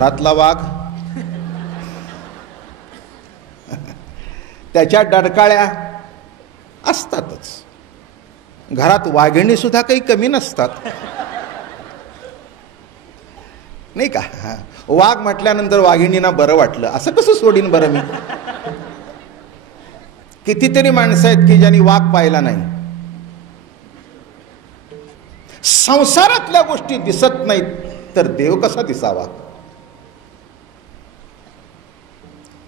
घरातला वाघ, त्याच्या डरकाळ्या असतातच. घरात वाघिणी सुद्धा काही कमी नसतात, नाही का? वाघ म्हटल्यानंतर वाघिणींना बरं वाटलं, असं कसं सोडीन बरं मी? कितीतरी माणसं आहेत की ज्यांनी वाघ पाहिला नाही. संसारातल्या गोष्टी दिसत नाहीत तर देव कसा दिसावा?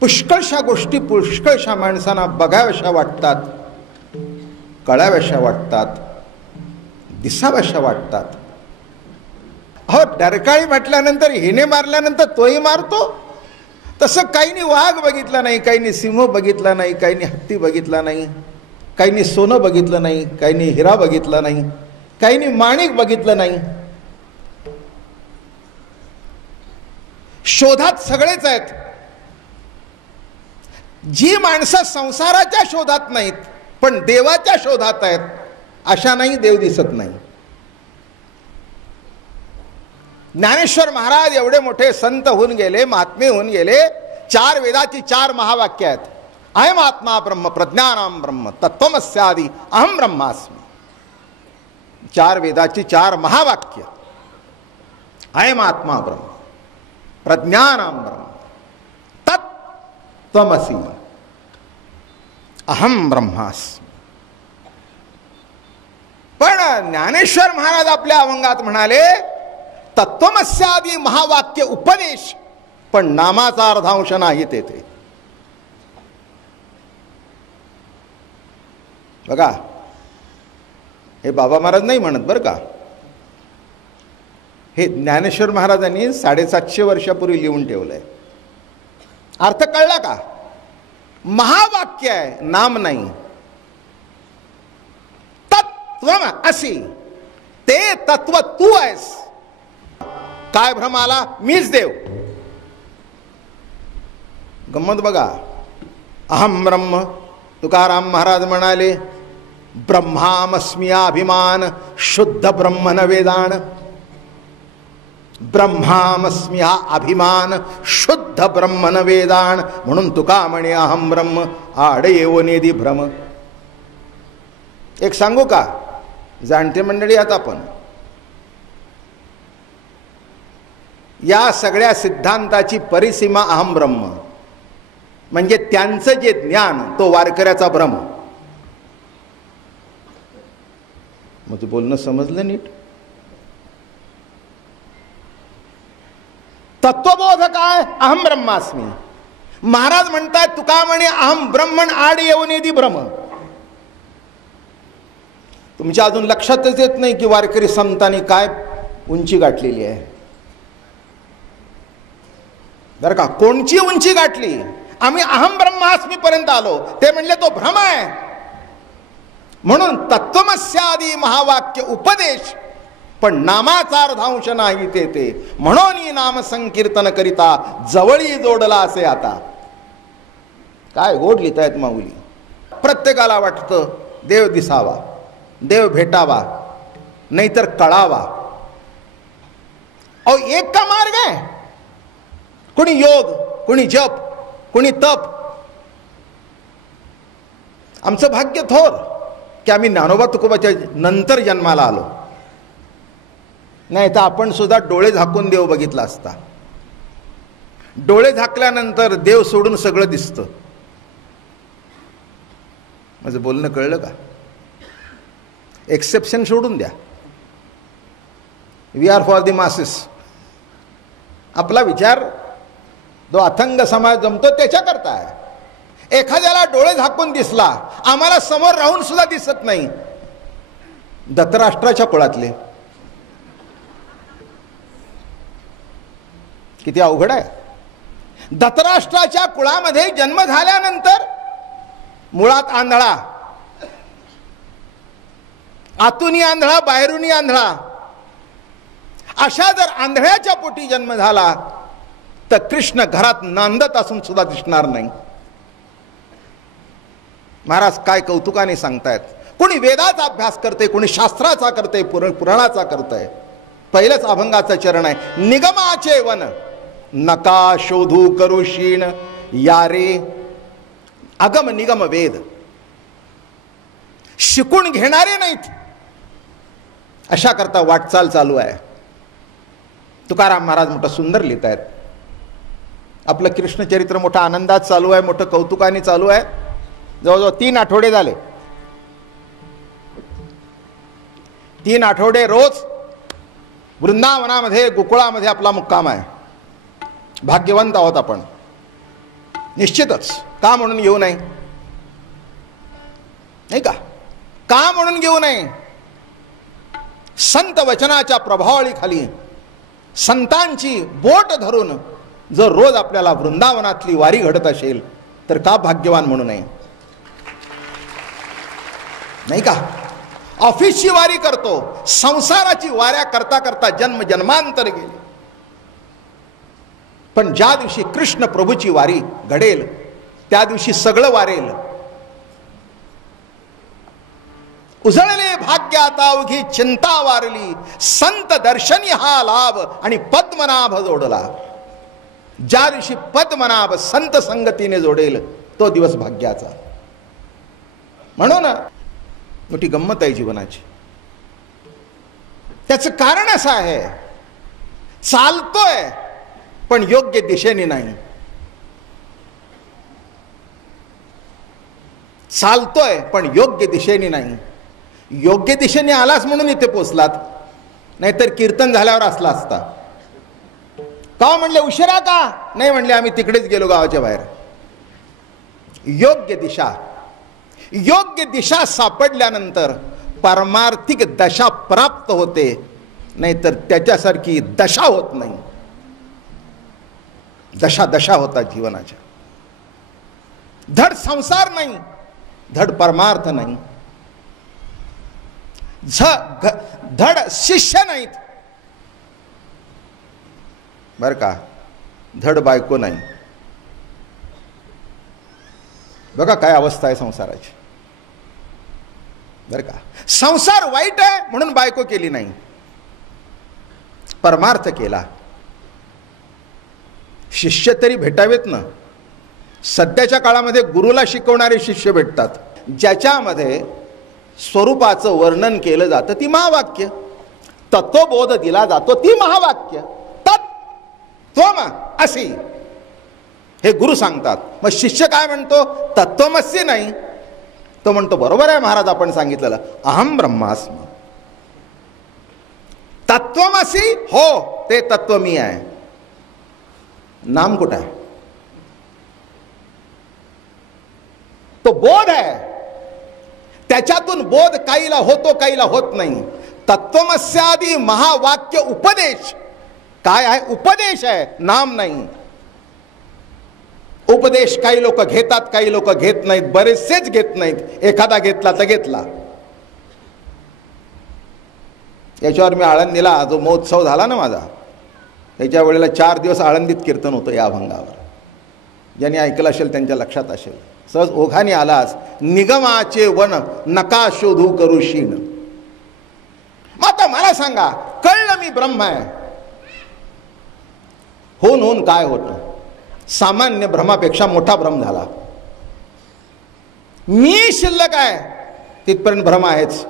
पुष्कळशा गोष्टी पुष्कळशा माणसांना बघाव्याशा वाटतात, कळाव्याशा वाटतात, दिसाव्याशा वाटतात. अहो, डरकाळी म्हटल्यानंतर हिने मारल्यानंतर तोही मारतो. तसं काहींनी वाघ बघितला नाही, काहींनी सिंह बघितला नाही, काहींनी हत्ती बघितला नाही, काहींनी सोनं बघितलं नाही, काहींनी हिरा बघितला नाही, काहींनी माणिक बघितलं नाही. शोधात सगळेच आहेत. जी माणसं संसाराच्या शोधात नाहीत पण देवाच्या शोधात आहेत, अशा नाही देव दिसत नाही. ज्ञानेश्वर महाराज एवढे मोठे संत होऊन गेले, महात्मे होऊन गेले. 4 वेदाची 4 महावाक्य आहेत. अयम आत्मा ब्रह्म, प्रज्ञानाम ब्रह्म, तत्त्वमस्यादि अहम ब्रह्मास्मि. 4 वेदाची 4 महावाक्य. अयम आत्मा ब्रह्म, प्रज्ञानाम ब्रह्म, तत्त्वमसि अहम ब्रह्मास्मि. पण ज्ञानेश्वर महाराज आपल्या अभंगात म्हणाले, तत्त्वमस्यादि महावाक्य उपदेश, पण नामाचा अर्धांश नाही तेथे. बघा, हे बाबा महाराज नाही म्हणत बरं का, हे ज्ञानेश्वर महाराजांनी 750 वर्षापूर्वी लिहून ठेवलंय. अर्थ कळला का? महावाक्य आहे, नाम नाही. तत्त्वम असी, ते तत्व तू आहेस. काय भ्रम आला? मीच देव. गंमत बघा, अहम ब्रह्म. तुकाराम महाराज म्हणाले, ब्रह्मामस्मी अभिमान, शुद्ध ब्रह्म न वेदान. ब्रह्मामस्मी हा अभिमान, शुद्ध ब्रह्म न वेदान. म्हणून तुका म्हणे अहम ब्रह्म, आड येव नेदी भ्रम. एक सांगू का? जाणते मंडळी आता आपण या सगळ्या सिद्धांताची परिसीमा अहम ब्रह्म, म्हणजे त्यांचं जे ज्ञान तो वारकऱ्याचा भ्रम. मग ते बोलणं समजलं नीट? तत्वबोध काय? अहम ब्रह्मास्मी. महाराज म्हणतात, तुका म्हणे अहम ब्रह्मण आड येऊन येदी भ्रम. तुमच्या अजून लक्षातच येत नाही की वारकरी संतांनी काय उंची गाठलेली आहे. बरं का, कोणची उंची गाठली? आम्ही अहम ब्रह्मास्मी पर्यंत आलो. ते म्हणले तो भ्रम आहे. म्हणून तत्त्वमस्यादि महावाक्य उपदेश, पण नामाचा अर्धांश नाही ते. म्हणून नाम संकीर्तन करिता जवळी जोडला असे. आता काय गोड लिहितायत माऊली. प्रत्येकाला वाटतं देव दिसावा, देव भेटावा, नाहीतर कळावा. अहो, एक का मार्ग आहे? कोणी योग, कोणी जप, कोणी तप. आमचं भाग्य थोर की आम्ही ज्ञानोबा तुकोबाच्या नंतर जन्माला आलो, नाही तर आपण सुद्धा डोळे झाकून देव बघितला असता. डोळे झाकल्यानंतर देव सोडून सगळं दिसतं. माझं बोलणं कळलं का? एक्सेप्शन सोडून द्या. We are for the masses. आपला विचार जो अथंग समाज जमतो त्याच्याकरता आहे. एखाद्याला डोळे झाकून दिसला, आम्हाला समोर राहून सुद्धा दिसत नाही. धतराष्ट्राच्या कुळातले किती अवघड आहे. धतराष्ट्राच्या कुळामध्ये जन्म झाल्यानंतर मुळात आंधळा, आतूनी आंधळा, बाहेरूनी आंधळा. अशा जर आंधळ्याच्या पोटी जन्म झाला तर कृष्ण घरात नांदत असून सुद्धा दिसणार नाही. महाराज काय कौतुकाने सांगतायत. कोणी वेदाचा अभ्यास करते, कोणी शास्त्राचा करते, पुराणाचा करतंय. पहिलंच अभंगाचं चरण आहे, निगमाचे वन नका शोधू करू क्षीण या रे अगम निगम वेद. शिकून घेणारे नाहीत अशा करता वाटचाल चालू आहे. तुकाराम महाराज मोठं सुंदर लिहित आहेत. आपलं कृष्णचरित्र मोठा आनंदात चालू आहे, मोठं कौतुकाने चालू आहे. जवळजवळ 3 आठवडे झाले. 3 आठवडे रोज वृंदावनामध्ये गोकुळामध्ये आपला मुक्काम आहे. भाग्यवंत आहोत आपण निश्चितच. का म्हणून येऊ नये? नाही का? का म्हणून घेऊ नये? संत वचनाच्या प्रभावळीखाली संतांची बोट धरून जर रोज आपल्याला वृंदावनातली वारी घडत असेल तर का भाग्यवान म्हणू नये? नाही का? ऑफिसची वारी करतो, संसाराची वाऱ्या करता करता जन्म जन्मांतर गेले, पण ज्या दिवशी कृष्ण प्रभूची वारी घडेल त्या दिवशी सगळं वारेल. उजळले भाग्याता उघी चिंता वारली, संत दर्शनी हा लाभ आणि पद्मनाभ जोडला. ज्या दिवशी पद्मनाभ संत संगतीने जोडेल तो दिवस भाग्याचा. म्हणून मोठी गंमत आहे जीवनाची. त्याचं कारण असं आहे, चालतोय पण योग्य दिशेने नाही. चालतोय पण योग्य दिशेने नाही. योग्य दिशेने आलास म्हणून इथे पोचलात, नाहीतर कीर्तन झाल्यावर असला असता. का म्हणले उशिरा? का नाही म्हणले आम्ही तिकडेच गेलो गावाच्या बाहेर. योग्य दिशा, योग्य दिशा सापडल्यानंतर पारमार्थिक दशा प्राप्त होते, नाहीतर त्याच्यासारखी दशा होत नाही. दशा दशा होतात जीवनाच्या. धड संसार नाही, धड परमार्थ नाही, धड शिष्य नाहीत, बर का, धड बायको नाही. बघा काय अवस्था आहे संसाराची. बर का, संसार वाईट आहे म्हणून बायको केली नाही, परमार्थ केला. शिष्य तरी भेटावेत ना. सध्याच्या काळामध्ये गुरुला शिकवणारे शिष्य भेटतात, ज्याच्यामध्ये स्वरूपाचं वर्णन केलं जातं ती महावाक्य, तत्वबोध दिला जातो ती महावाक्य. तत्त्वम असी हे गुरु सांगतात. मग शिष्य काय म्हणतो? तत्त्वमसी नाही. तो म्हणतो बरोबर आहे महाराज आपण सांगितलेलं, अहम ब्रह्मास्मी. तत्त्वमसी, हो ते तत्व मी आहे. नाम कुठं आहे? तो बोध आहे. त्याच्यातून बोध काहीला होतो काहीला होत नाही. तत्वमस्यादी महावाक्य उपदेश काय आहे? उपदेश आहे, नाम नाही. उपदेश काही लोक घेतात, काही लोक घेत नाहीत, बरेचसेच घेत नाहीत. एखादा घेतला तर घेतला. याच्यावर मी आळंदीला जो महोत्सव झाला ना माझा, त्याच्या वेळेला 4 दिवस आळंदीत कीर्तन होतं या अभंगावर. ज्यांनी ऐकलं असेल त्यांच्या लक्षात असेल. सहज ओघाने आलास, निगमाचे वन नका शोधू करू क्षीण. मग आता मला सांगा, कळलं मी ब्रह्म आहे, होऊन होऊन काय होतं? सामान्य भ्रमापेक्षा मोठा भ्रम झाला. मी शिल्लक आहे तिथपर्यंत भ्रम आहेच.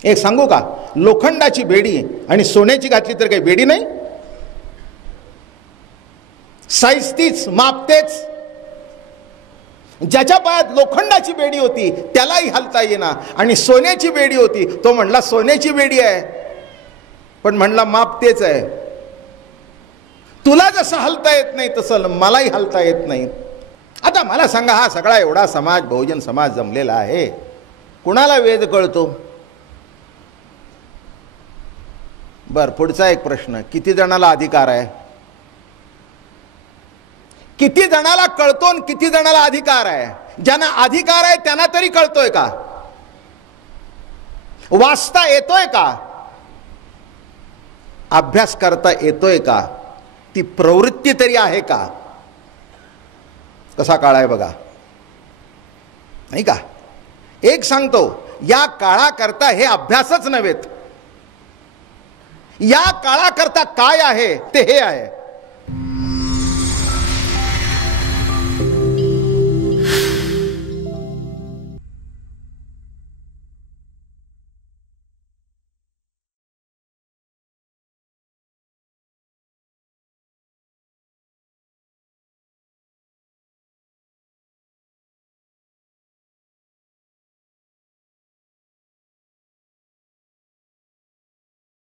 एक सांगू का, लोखंडाची बेडी आणि सोन्याची घातली तर काही बेडी नाही. साईज तीच, माप तेच. ज्याच्या पायात लोखंडाची बेडी होती त्यालाही हलता येईना, आणि सोन्याची बेडी होती तो म्हणला सोन्याची बेडी आहे, पण म्हणला माप तेच आहे. तुला जसं हलता येत नाही तसं मलाही हलता येत नाही. आता मला सांगा, हा सगळा एवढा समाज, बहुजन समाज जमलेला आहे, कुणाला वेद कळतो? बर, पुढचा एक प्रश्न, किती जणाला अधिकार आहे? किती जणाला कळतो आणि किती जणाला अधिकार आहे? ज्यांना अधिकार आहे त्यांना तरी कळतोय का? वाचता येतोय का? अभ्यास करता येतोय का? ती प्रवृत्ती तरी आहे का? कसा काळ आहे बघा, नाही का? एक सांगतो, या काळाकरता हे अभ्यासच नव्हेत. या काळाकरता काय आहे ते हे आहे.